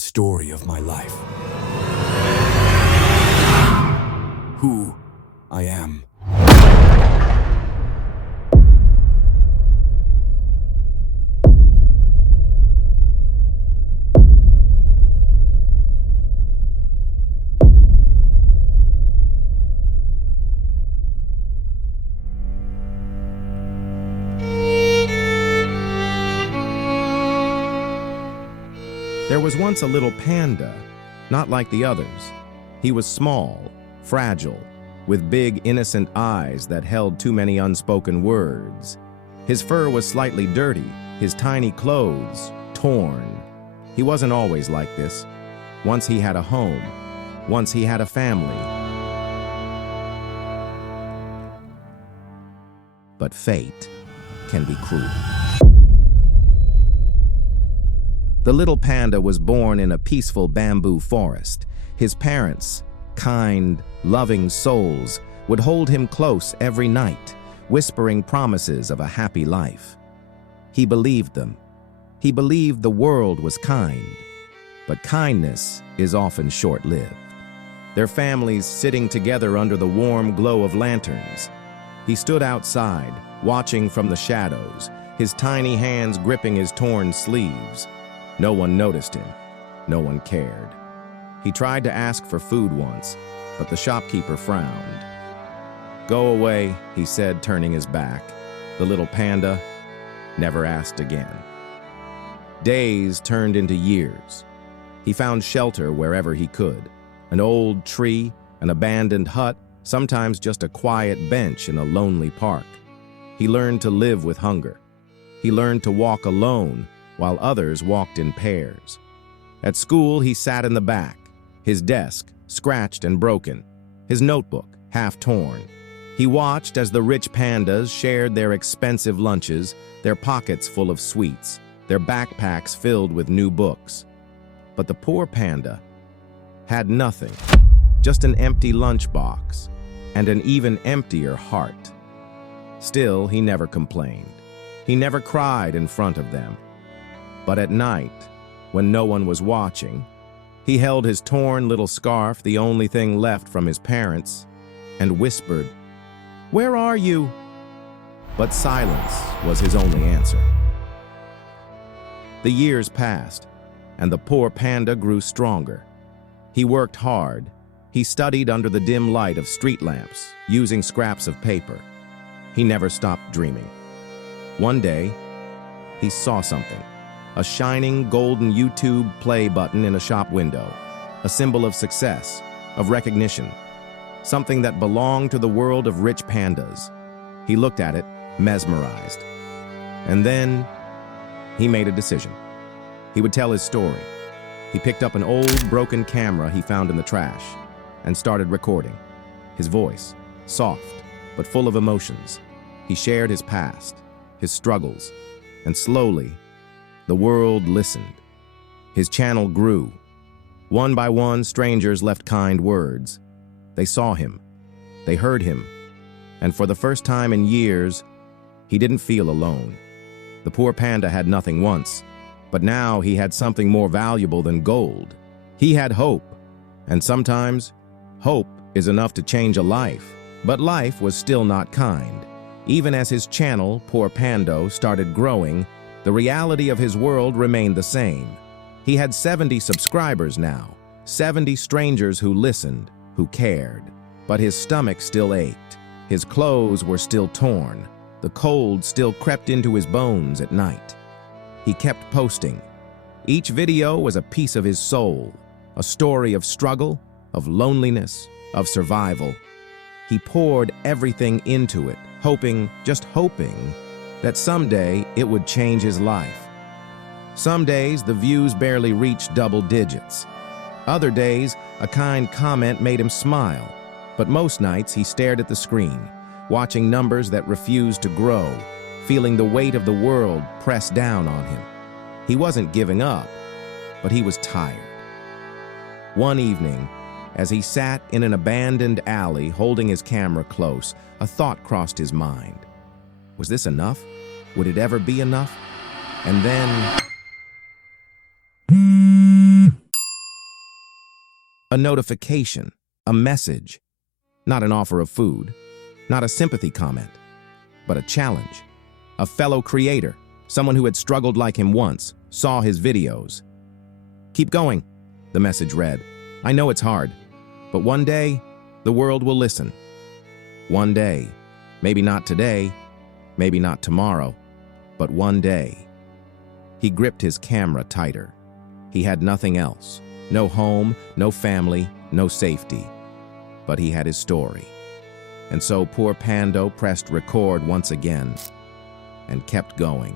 story of my life. Who I am. There was once a little panda, not like the others. He was small, fragile, with big, innocent eyes that held too many unspoken words. His fur was slightly dirty, his tiny clothes torn. He wasn't always like this. Once he had a home. Once he had a family. But fate can be cruel. The little panda was born in a peaceful bamboo forest. His parents, kind, loving souls, would hold him close every night, whispering promises of a happy life. He believed them. He believed the world was kind. But kindness is often short-lived. Their families sitting together under the warm glow of lanterns. He stood outside, watching from the shadows, his tiny hands gripping his torn sleeves. No one noticed him. No one cared. He tried to ask for food once, but the shopkeeper frowned. "Go away," he said, turning his back. The little panda never asked again. Days turned into years. He found shelter wherever he could. An old tree, an abandoned hut, sometimes just a quiet bench in a lonely park. He learned to live with hunger. He learned to walk alone, while others walked in pairs. At school, he sat in the back, his desk scratched and broken, his notebook half torn. He watched as the rich pandas shared their expensive lunches, their pockets full of sweets, their backpacks filled with new books. But the poor panda had nothing, just an empty lunchbox and an even emptier heart. Still, he never complained. He never cried in front of them. But at night, when no one was watching, he held his torn little scarf, the only thing left from his parents, and whispered, "Where are you?" But silence was his only answer. The years passed, and the poor panda grew stronger. He worked hard. He studied under the dim light of street lamps, using scraps of paper. He never stopped dreaming. One day, he saw something. A shining golden YouTube play button in a shop window, a symbol of success, of recognition, something that belonged to the world of rich pandas. He looked at it, mesmerized. And then, he made a decision. He would tell his story. He picked up an old, broken camera he found in the trash and started recording. His voice, soft, but full of emotions. He shared his past, his struggles, and slowly, the world listened. His channel grew. One by one, strangers left kind words. They saw him. They heard him. And for the first time in years, he didn't feel alone. The poor panda had nothing once, but now he had something more valuable than gold. He had hope. And sometimes, hope is enough to change a life. But life was still not kind. Even as his channel, Poor Pando, started growing, the reality of his world remained the same. He had 70 subscribers now, 70 strangers who listened, who cared. But his stomach still ached. His clothes were still torn. The cold still crept into his bones at night. He kept posting. Each video was a piece of his soul, a story of struggle, of loneliness, of survival. He poured everything into it, hoping, just hoping, that someday it would change his life. Some days, the views barely reached double digits. Other days, a kind comment made him smile. But most nights, he stared at the screen, watching numbers that refused to grow, feeling the weight of the world press down on him. He wasn't giving up, but he was tired. One evening, as he sat in an abandoned alley holding his camera close, a thought crossed his mind. Was this enough? Would it ever be enough? And then A notification, a message. Not an offer of food, not a sympathy comment, but a challenge. A fellow creator, someone who had struggled like him once, saw his videos. "Keep going," the message read. "I know it's hard, but one day, the world will listen. One day, maybe not today, maybe not tomorrow, but one day." He gripped his camera tighter. He had nothing else. No home, no family, no safety. But he had his story. And so poor Pando pressed record once again and kept going.